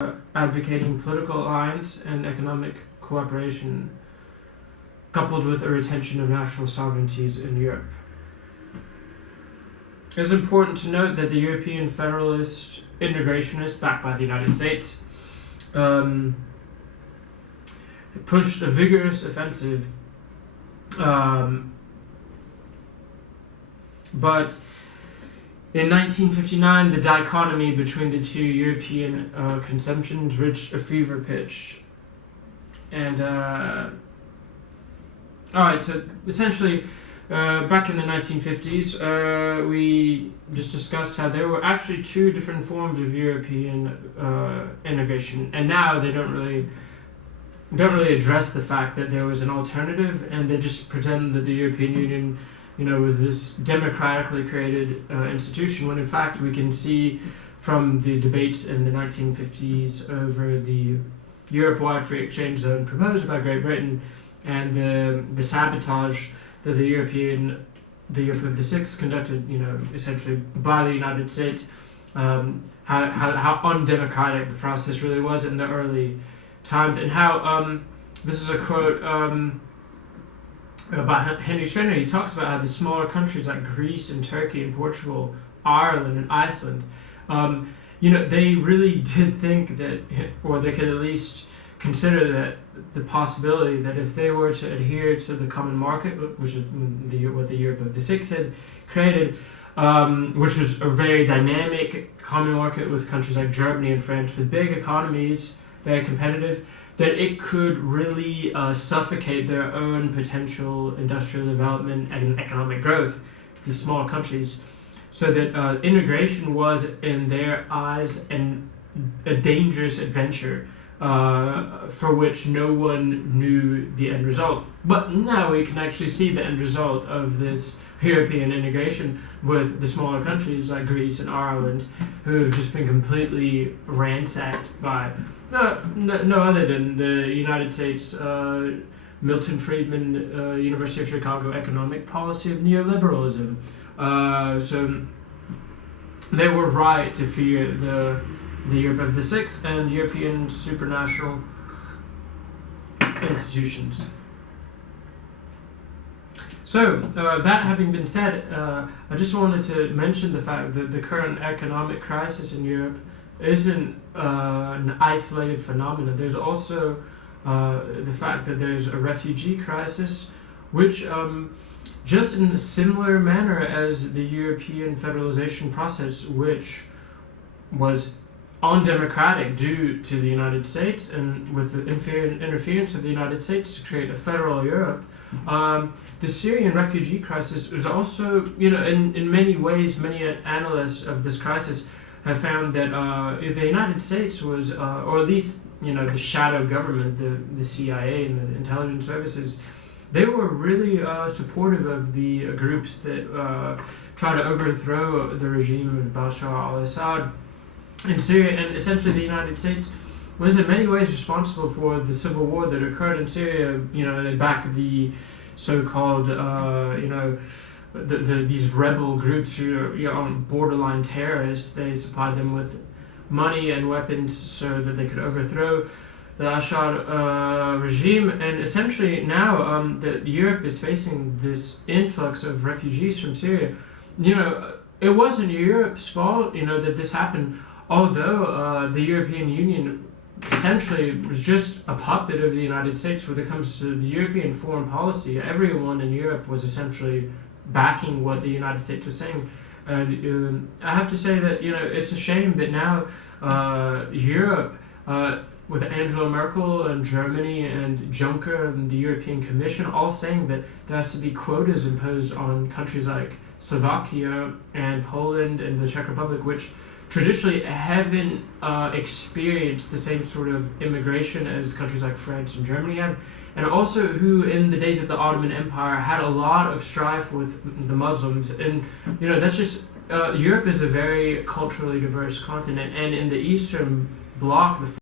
advocating political alliance and economic cooperation, coupled with a retention of national sovereignties in Europe. It is important to note that the European federalist integrationists, backed by the United States, pushed a vigorous offensive, but in 1959, the dichotomy between the two European consumptions reached a fever pitch. And, alright, so essentially, back in the 1950s, we just discussed how there were actually two different forms of European integration, and now they don't really address the fact that there was an alternative, and they just pretend that the European Union, was this democratically created institution, when in fact we can see from the debates in the 1950s over the Europe-wide free exchange zone proposed by Great Britain and the sabotage that the Europe of the Six conducted, essentially by the United States, how undemocratic the process really was in the early times, and how this is a quote about Henry Schreiner. He talks about how the smaller countries like Greece and Turkey and Portugal, Ireland and Iceland, they really did think that, or they could at least consider that the possibility that if they were to adhere to the common market, which is what the Europe of the Six had created, which was a very dynamic common market with countries like Germany and France with big economies, very competitive, that it could really suffocate their own potential industrial development and economic growth, the small countries, so that integration was, in their eyes, a dangerous adventure for which no one knew the end result. But now we can actually see the end result of this European integration with the smaller countries like Greece and Ireland, who have just been completely ransacked by no other than the United States Milton Friedman University of Chicago economic policy of neoliberalism. So they were right to fear the Europe of the Six and European supranational institutions. So, that having been said, I just wanted to mention the fact that the current economic crisis in Europe isn't an isolated phenomenon. There's also the fact that there's a refugee crisis, which just in a similar manner as the European federalization process, which was undemocratic due to the United States and with the interference of the United States to create a federal Europe, the Syrian refugee crisis was also, in many ways, many analysts of this crisis have found that the United States was, or at least, the shadow government, the CIA and the intelligence services, they were really supportive of the groups that try to overthrow the regime of Bashar al-Assad in Syria, and essentially the United States was in many ways responsible for the civil war that occurred in Syria. They backed the so-called, these rebel groups who are borderline terrorists. They supplied them with money and weapons so that they could overthrow the Assad regime. And essentially now that Europe is facing this influx of refugees from Syria, it wasn't Europe's fault, that this happened. Although the European Union essentially was just a puppet of the United States when it comes to the European foreign policy. Everyone in Europe was essentially backing what the United States was saying. And I have to say that, it's a shame that now Europe, with Angela Merkel and Germany and Juncker and the European Commission all saying that there has to be quotas imposed on countries like Slovakia and Poland and the Czech Republic, which traditionally haven't experienced the same sort of immigration as countries like France and Germany have, and also who in the days of the Ottoman Empire had a lot of strife with the Muslims. And that's just Europe is a very culturally diverse continent, and in the Eastern Bloc, the